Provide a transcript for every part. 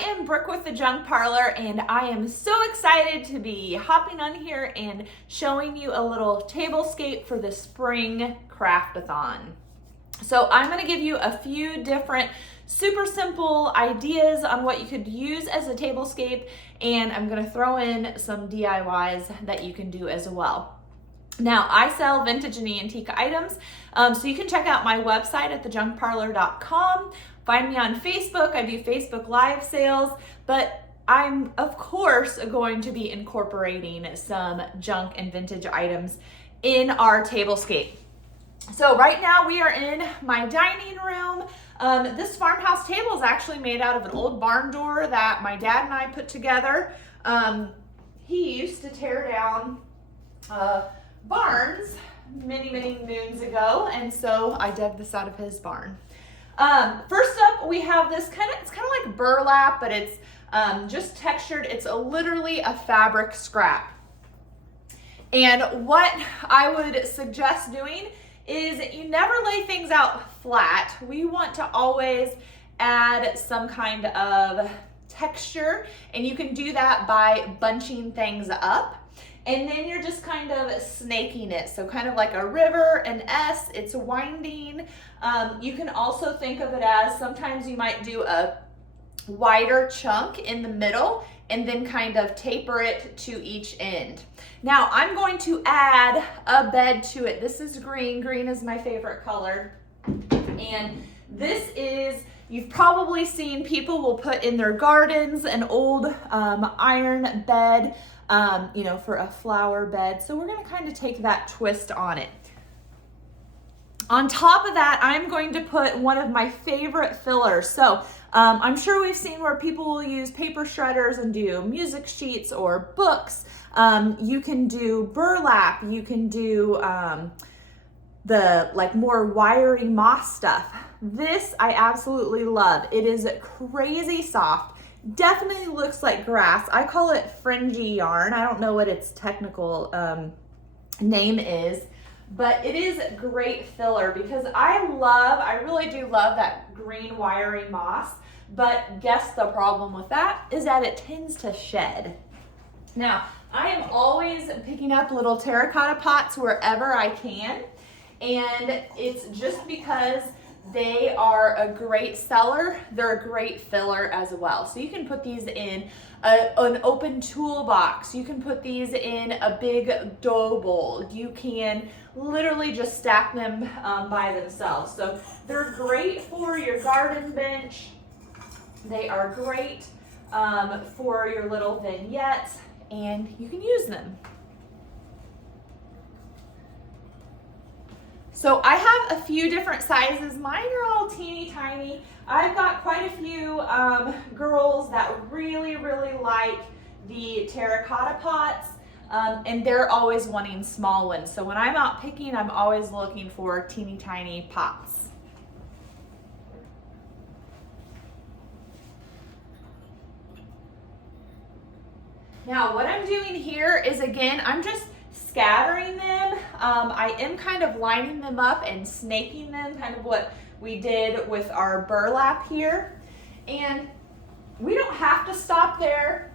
am Brooke with the Junk Parlor, and I am so excited to be hopping on here and showing you a little tablescape for the spring Craftathon. So I'm going to give you a few different super simple ideas on what you could use as a tablescape, and I'm going to throw in some DIYs that you can do as well. Now, I sell vintage and antique items, so you can check out my website at thejunkparlor.com. Find me on Facebook. I do Facebook Live sales, but I'm, of course, going to be incorporating some junk and vintage items in our tablescape. So right now we are in my dining room. This farmhouse table is actually made out of an old barn door that my dad and I put together. He used to tear down barns many moons ago, and so I dug this out of his barn. First up, we have this it's kind of like burlap, but it's just textured. It's literally a fabric scrap. And what I would suggest doing is you never lay things out flat. We want to always add some kind of texture, and you can do that by bunching things up. And then you're just kind of snaking it. So kind of like a river, an S, it's winding. You can also think of it as sometimes you might do a wider chunk in the middle and then kind of taper it to each end. Now I'm going to add a bed to it. This is green. Green is my favorite color. And this is, you've probably seen people will put in their gardens an old iron bed, for a flower bed. So we're gonna kind of take that twist on it. On top of that, I'm going to put one of my favorite fillers. So I'm sure we've seen where people will use paper shredders and do music sheets or books. You can do burlap. You can do the more wiry moss stuff. This I absolutely love. It is crazy soft. Definitely looks like grass. I call it fringy yarn. I don't know what its technical name is, but it is great filler because I really do love that green wiry moss, but guess the problem with that is that it tends to shed. Now, I am always picking up little terracotta pots wherever I can, and it's just because they are a great seller. They're a great filler as well. So you can put these in an open toolbox. You can put these in a big dough bowl. You can literally just stack them by themselves. So they're great for your garden bench. They are great for your little vignettes, and you can use them. So I have a few different sizes. Mine are all teeny tiny. I've got quite a few girls that really like the terracotta pots, and they're always wanting small ones. So when I'm out picking, I'm always looking for teeny tiny pots. Now what I'm doing here is, again, I'm just scattering them. I am kind of lining them up and snaking them, kind of what we did with our burlap here. And we don't have to stop there.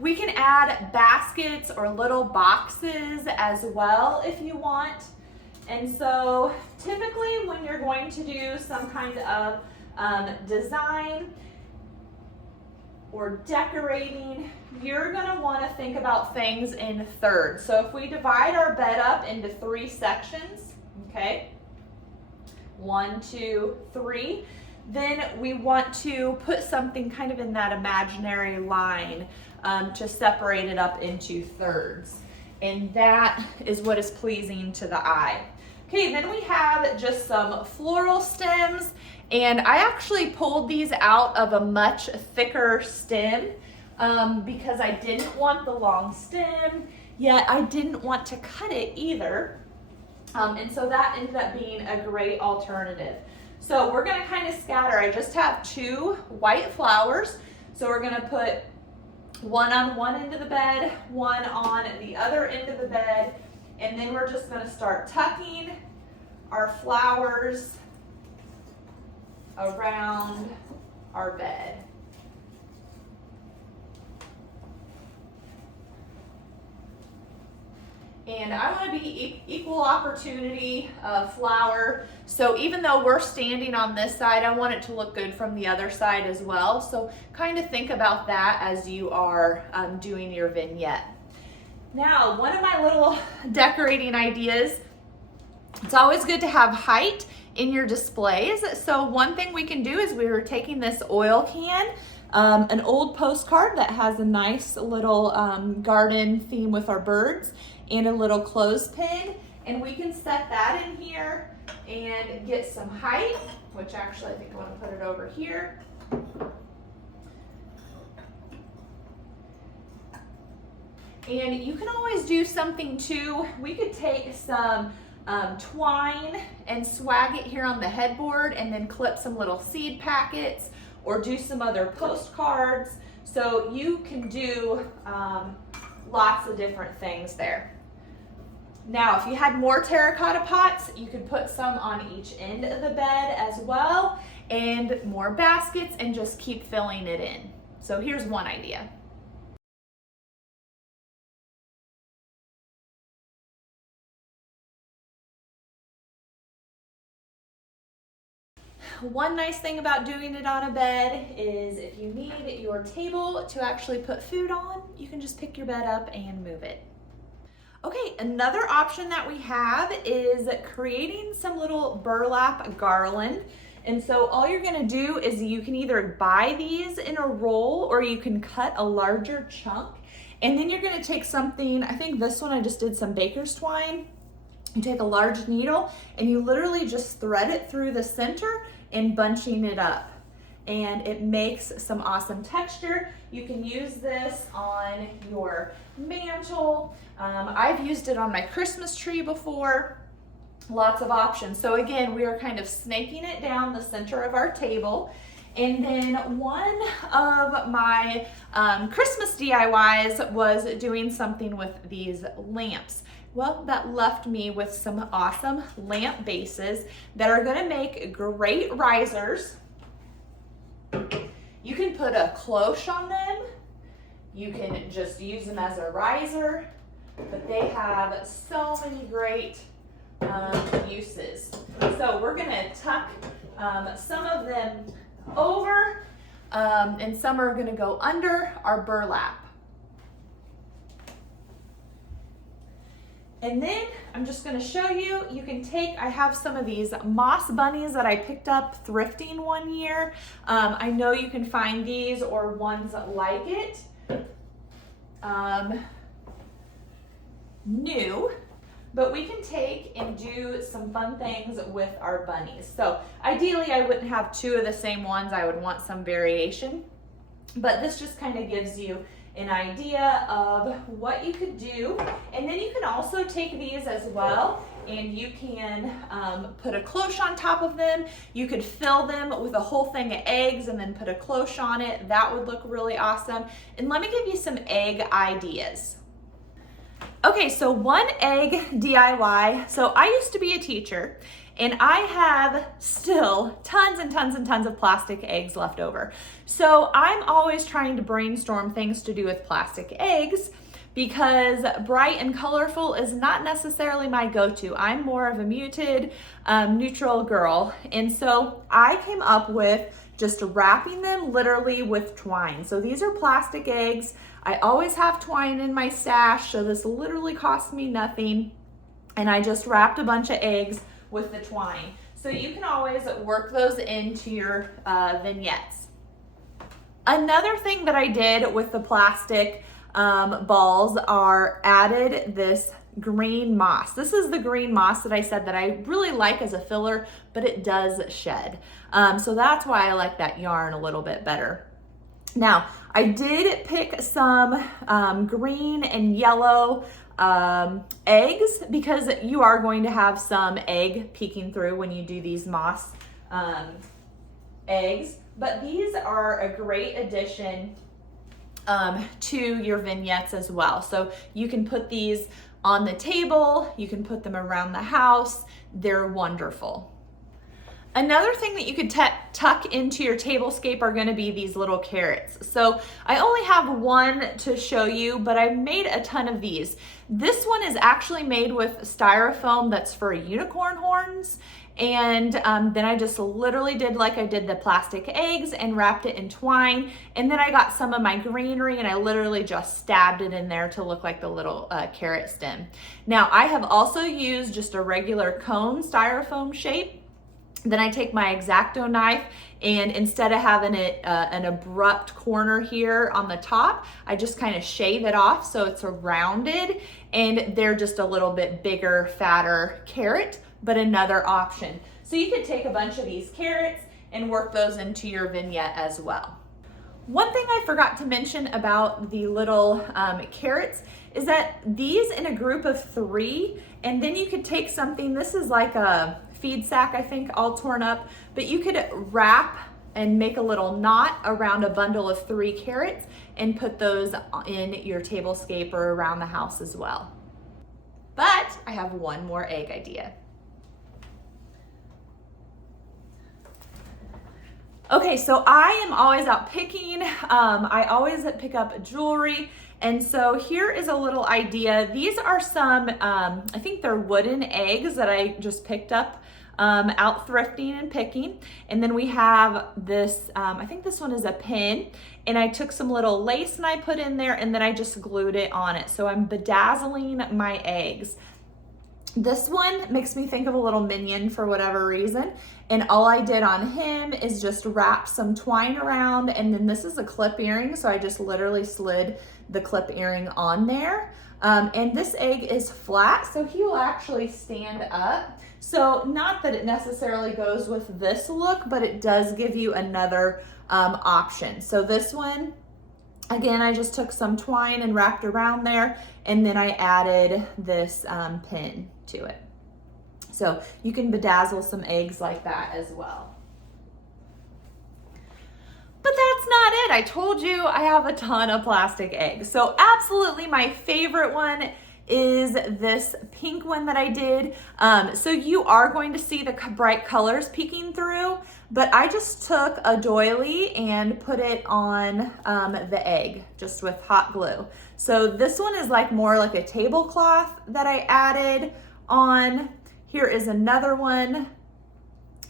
We can add baskets or little boxes as well if you want. And so typically when you're going to do some kind of design or decorating, you're gonna wanna think about things in thirds. So if we divide our bed up into 3 sections, okay, 1, 2, 3, then we want to put something kind of in that imaginary line to separate it up into thirds. And that is what is pleasing to the eye. Okay, then we have just some floral stems, and I actually pulled these out of a much thicker stem because I didn't want the long stem, yet I didn't want to cut it either. And so that ended up being a great alternative. So we're gonna kind of scatter. I just have 2 white flowers. So we're gonna put one on one end of the bed, one on the other end of the bed, and then we're just gonna start tucking our flowers around our bed. And I want to be equal opportunity flower. So even though we're standing on this side, I want it to look good from the other side as well. So kind of think about that as you are doing your vignette. Now, one of my little decorating ideas, it's always good to have height in your displays. So one thing we can do is we were taking this oil can, an old postcard that has a nice little garden theme with our birds, and a little clothespin, and we can set that in here and get some height, which actually I think I want to put it over here. And you can always do something too. We could take some twine and swag it here on the headboard and then clip some little seed packets or do some other postcards. So you can do lots of different things there. Now, if you had more terracotta pots, you could put some on each end of the bed as well, and more baskets, and just keep filling it in. So here's one idea. One nice thing about doing it on a bed is if you need your table to actually put food on, you can just pick your bed up and move it. Okay, another option that we have is creating some little burlap garland. And so all you're gonna do is you can either buy these in a roll or you can cut a larger chunk. And then you're gonna take something, I think this one I just did some baker's twine. You take a large needle and you literally just thread it through the center and bunching it up. And it makes some awesome texture. You can use this on your mantle. I've used it on my Christmas tree before. Lots of options. So again, we are kind of snaking it down the center of our table. And then one of my Christmas DIYs was doing something with these lamps. Well, that left me with some awesome lamp bases that are gonna make great risers. You can put a cloche on them. You can just use them as a riser, but they have so many great uses. So we're gonna tuck some of them over and some are gonna go under our burlap. And then I'm just gonna show you, you can take, I have some of these moss bunnies that I picked up thrifting one year. I know you can find these or ones like it. New, but we can take and do some fun things with our bunnies. So ideally I wouldn't have two of the same ones, I would want some variation, but this just kind of gives you an idea of what you could do. And then you can also take these as well and you can put a cloche on top of them. You could fill them with a whole thing of eggs and then put a cloche on it. That would look really awesome. And let me give you some egg ideas. Okay, so one egg DIY. So I used to be a teacher and I have still tons and tons and tons of plastic eggs left over. So I'm always trying to brainstorm things to do with plastic eggs because bright and colorful is not necessarily my go-to. I'm more of a muted, neutral girl. And so I came up with just wrapping them literally with twine. So these are plastic eggs. I always have twine in my stash, so this literally cost me nothing. And I just wrapped a bunch of eggs with the twine. So you can always work those into your vignettes. Another thing that I did with the plastic balls are added this green moss. This is the green moss that I said that I really like as a filler, but it does shed. So that's why I like that yarn a little bit better. Now, I did pick some green and yellow eggs because you are going to have some egg peeking through when you do these moss eggs, but these are a great addition to your vignettes as well. So you can put these on the table, you can put them around the house, they're wonderful. Another thing that you could tuck into your tablescape are going to be these little carrots. So I only have one to show you, but I've made a ton of these. This one is actually made with styrofoam that's for unicorn horns. And then I just literally did like I did the plastic eggs and wrapped it in twine. And then I got some of my greenery and I literally just stabbed it in there to look like the little carrot stem. Now I have also used just a regular cone styrofoam shape. Then I take my X-Acto knife and instead of having it an abrupt corner here on the top, I just kind of shave it off so it's rounded and they're just a little bit bigger, fatter carrot, but another option. So you could take a bunch of these carrots and work those into your vignette as well. One thing I forgot to mention about the little carrots is that these in a group of 3, and then you could take something, this is like a feed sack, I think, all torn up, but you could wrap and make a little knot around a bundle of 3 carrots and put those in your tablescape or around the house as well. But I have one more egg idea. Okay, so I am always out picking. I always pick up jewelry. And so here is a little idea. These are some, I think they're wooden eggs that I just picked up out thrifting and picking. And then we have this, I think this one is a pin. And I took some little lace and I put in there and then I just glued it on it. So I'm bedazzling my eggs. This one makes me think of a little minion for whatever reason. And all I did on him is just wrap some twine around. And then this is a clip earring. So I just literally slid the clip earring on there. And this egg is flat, so he will actually stand up. So not that it necessarily goes with this look, but it does give you another option. So this one, again, I just took some twine and wrapped around there, and then I added this pin to it. So you can bedazzle some eggs like that as well. But that's not it. I told you I have a ton of plastic eggs. So absolutely my favorite one is this pink one that I did. So you are going to see the bright colors peeking through, but I just took a doily and put it on the egg just with hot glue. So this one is like more like a tablecloth that I added on. Here is another one.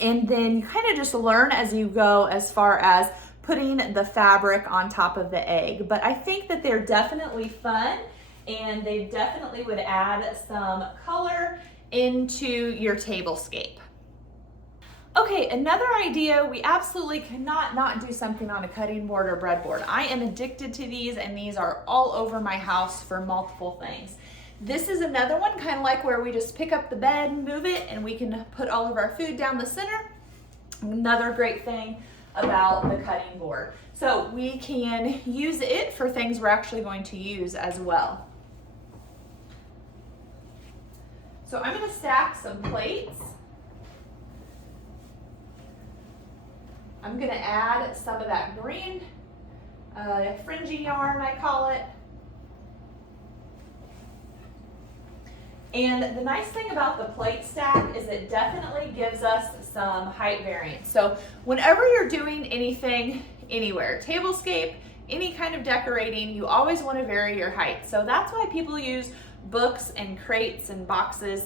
And then you kind of just learn as you go as far as putting the fabric on top of the egg. But I think that they're definitely fun and they definitely would add some color into your tablescape. Okay, another idea, we absolutely cannot not do something on a cutting board or breadboard. I am addicted to these and these are all over my house for multiple things. This is another one, kind of like where we just pick up the bed, move it, and we can put all of our food down the center. Another great thing about the cutting board. So we can use it for things we're actually going to use as well. So I'm going to stack some plates. I'm going to add some of that green fringy yarn, I call it. And the nice thing about the plate stack is it definitely gives us some height variance. So whenever you're doing anything anywhere, tablescape, any kind of decorating, you always want to vary your height. So that's why people use books and crates and boxes,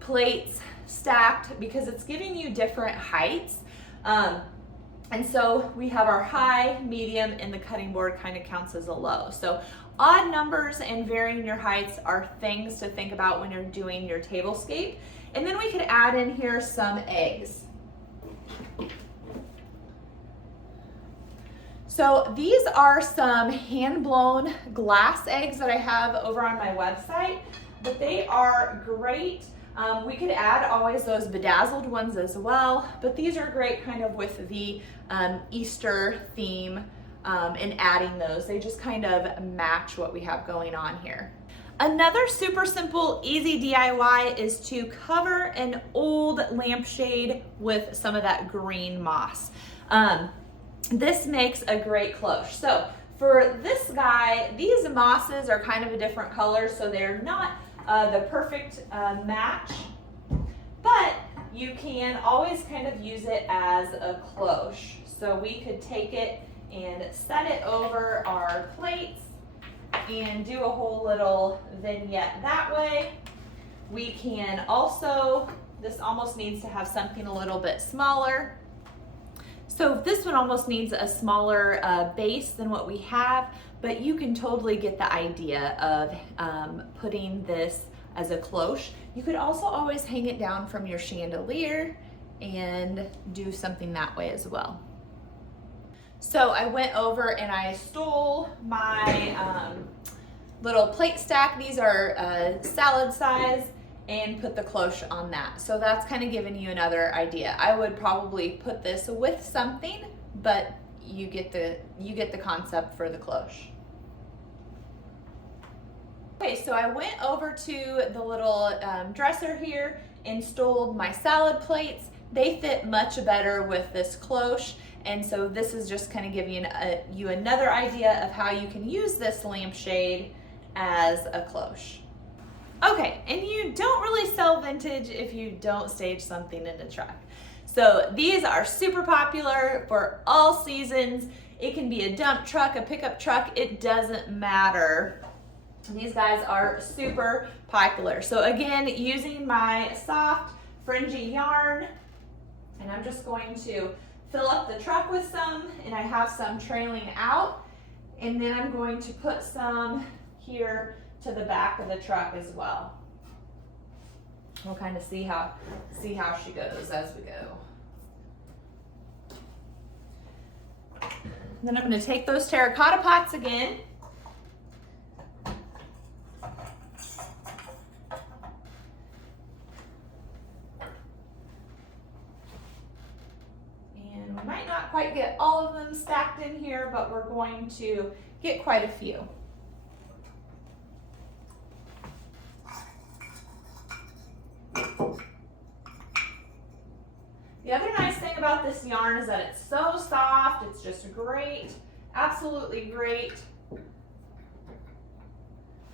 plates stacked, because it's giving you different heights. And so we have our high, medium, and the cutting board kind of counts as a low. So odd numbers and varying your heights are things to think about when you're doing your tablescape. And then we could add in here some eggs. So these are some hand-blown glass eggs that I have over on my website, but they are great. We could add always those bedazzled ones as well, but these are great kind of with the Easter theme and adding those. They just kind of match what we have going on here. Another super simple, easy DIY is to cover an old lampshade with some of that green moss. This makes a great cloche. So for this guy, these mosses are kind of a different color, so they're not the perfect match, but you can always kind of use it as a cloche. So we could take it and set it over our plates and do a whole little vignette that way. We can also, this almost needs to have something a little bit smaller. So this one almost needs a smaller base than what we have, but you can totally get the idea of putting this as a cloche. You could also always hang it down from your chandelier and do something that way as well. So I went over and I stole my little plate stack. These are salad size, and put the cloche on that. So that's kind of giving you another idea. I would probably put this with something, but you get the concept for the cloche. Okay, so I went over to the little dresser here, installed my salad plates. They fit much better with this cloche, and so this is just kind of giving you another idea of how you can use this lampshade as a cloche. Okay, and you don't really sell vintage if you don't stage something in a truck. So these are super popular for all seasons. It can be a dump truck, a pickup truck, it doesn't matter. These guys are super popular. So again, using my soft fringy yarn, and I'm just going to fill up the truck with some, and I have some trailing out, and then I'm going to put some here to the back of the truck as well. We'll kind of see how she goes as we go. Then I'm going to take those terracotta pots again. And we might not quite get all of them stacked in here, but we're going to get quite a few. The other nice thing about this yarn is that it's so soft. It's just great, absolutely great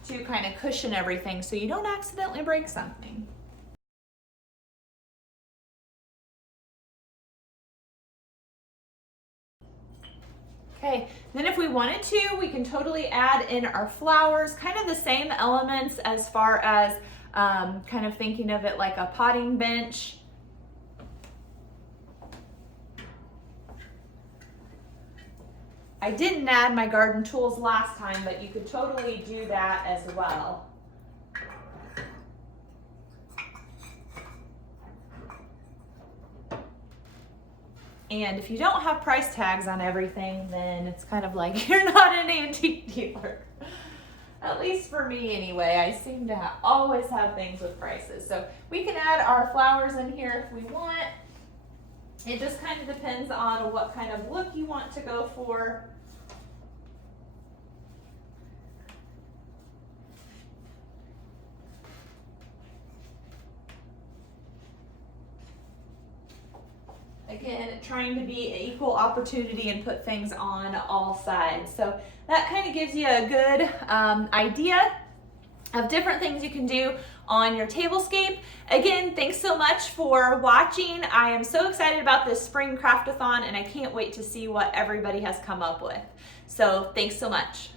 to kind of cushion everything so you don't accidentally break something. Okay, then if we wanted to, we can totally add in our flowers, kind of the same elements as far as kind of thinking of it like a potting bench. I didn't add my garden tools last time, but you could totally do that as well. And if you don't have price tags on everything, then it's kind of like you're not an antique dealer. At least for me anyway, I seem to always have things with prices. So we can add our flowers in here if we want. It just kind of depends on what kind of look you want to go for. Again, trying to be an equal opportunity and put things on all sides. So that kind of gives you a good idea of different things you can do on your tablescape. Again, thanks so much for watching. I am so excited about this spring Craftathon, and I can't wait to see what everybody has come up with. So thanks so much.